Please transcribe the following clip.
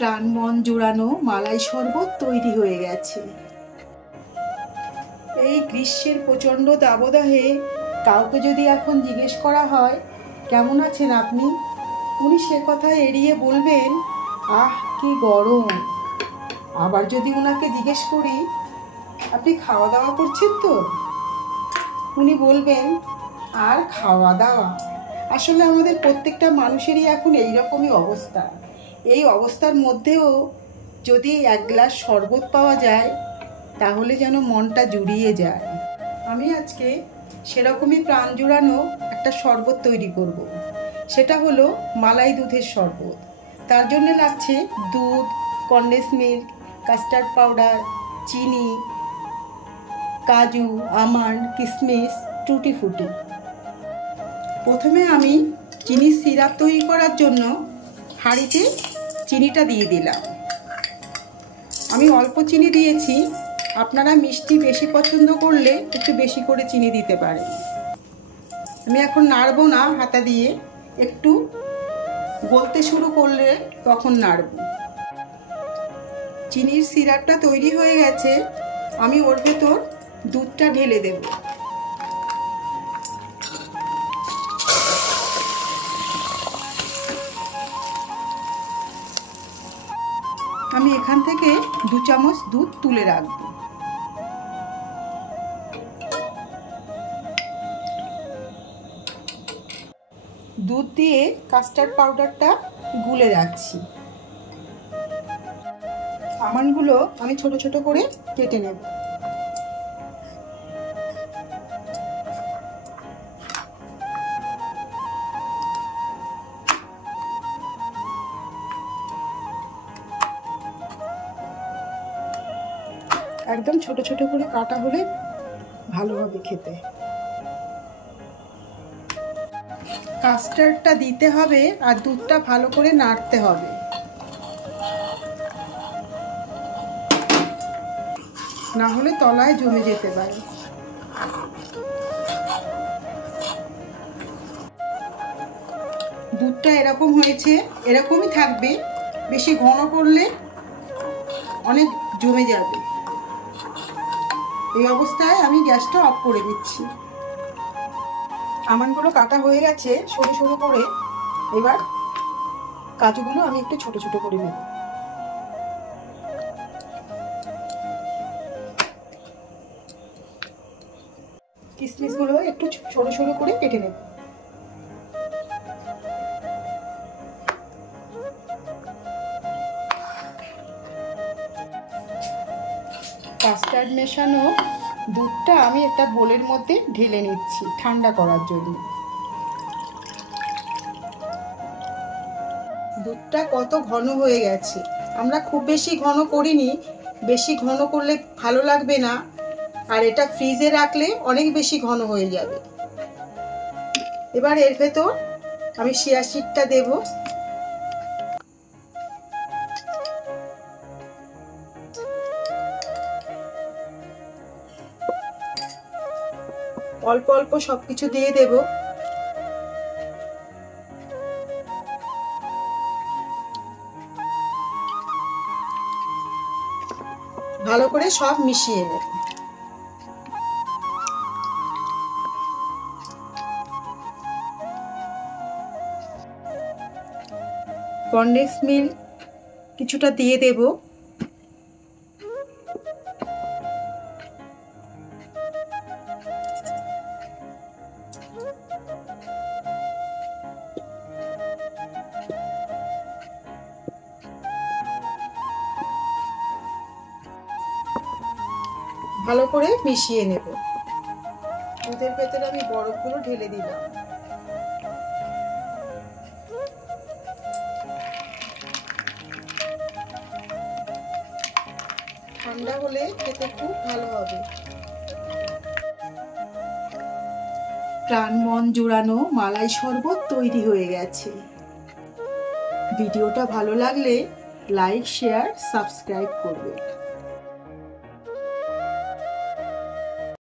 প্রাণ মন জুড়ানো মালাই শরবত তৈরি হয়ে গেছে। এই গ্রীষ্মের প্রচণ্ড দাবদাহে কাউকে যদি এখন জিজ্ঞেস করা হয় কেমন আছেন আপনি, উনি সে কথা এড়িয়ে বলবেন আহ কি গরম। আবার যদি ওনাকে জিজ্ঞেস করি আপনি খাওয়া দাওয়া করছেন তো, উনি বলবেন আর খাওয়া দাওয়া। আসলে আমাদের প্রত্যেকটা মানুষেরই এখন এইরকমই অবস্থা। এই অবস্থার মধ্যেও যদি এক গ্লাস শরবত পাওয়া যায় তাহলে যেন মনটা জুড়িয়ে যায়। আমি আজকে সেরকমই প্রাণ জুড়ানো একটা শরবত তৈরি করব। সেটা হলো মালাই দুধের শরবত। তার জন্য লাগছে দুধ, কনডেন্স মিল্ক, কাস্টার্ড পাউডার, চিনি, কাজু, আমন্ড, কিশমিশ, টুটি ফুটি। প্রথমে আমি চিনির সিরাপ তৈরি করার জন্য হাঁড়িতে চিনিটা দিয়ে দিলাম। আমি অল্প চিনি দিয়েছি, আপনারা মিষ্টি বেশি পছন্দ করলে একটু বেশি করে চিনি দিতে পারেন। আমি এখন নাড়বো না হাতা দিয়ে, একটু গলতে শুরু করলে তখন নাড়ব। চিনির সিরাপটা তৈরি হয়ে গেছে, আমি ওর ভেতর দুধটা ঢেলে দেব। আমি এখান থেকে 2 চামচ দুধ তুলে রাখব। দুধ দিয়ে কাস্টার্ড পাউডারটা গুলে রাখছি। আমন্ডগুলো আমি ছোট ছোট করে কেটে নেব। একদম ছোট ছোট করে কাটা হলে ভালো হবে খেতে। কাস্টার্ডটা দিতে হবে আর দুধটা ভালো করে নাড়তে হবে। না হলে তলায় জমে যেতে পারে। দুধটা এরকম হয়েছে, এরকমই থাকবে। বেশি ঘন করলে অনেক জমে যাবে। এই অবস্থায় আমি গ্যাসটা অফ করে দিচ্ছি। আমন্ডগুলো কাটা হয়ে গেছে সরু সরু করে। এবার কাজুগুলো আমি একটু ছোট ছোট করে নেব। কিশমিশগুলো একটু সরু সরু করে কেটে নেব। কাস্টার্ড মেশানো দুধটা আমি একটা বোলের মধ্যে ঢেলে নিচ্ছি ঠান্ডা করার জন্য। দুধটা কত ঘন হয়ে গেছে। আমরা খুব বেশি ঘন করিনি, বেশি ঘন করলে ভালো লাগবে না, আর এটা ফ্রিজে রাখলে অনেক বেশি ঘন হয়ে যাবে। এবার এর ভেতর আমি চিয়া সিডটা দেব। অল্প অল্প সবকিছু দিয়ে দেব। ভালো করে সব মিশিয়ে নেব। কনডেন্স মিল্ক কিছুটা দিয়ে দেব। ভালো করে মিশিয়ে নেব। দুধের ভেতরে আমি বরফগুলো ঢেলে দিলাম। ঠান্ডা হলে খেতে খুব ভালো হবে। প্রাণ মন জুড়ানো মালাই শরবত তৈরি হয়ে গেছে। ভিডিওটা ভালো লাগলে লাইক, শেয়ার, সাবস্ক্রাইব করবে।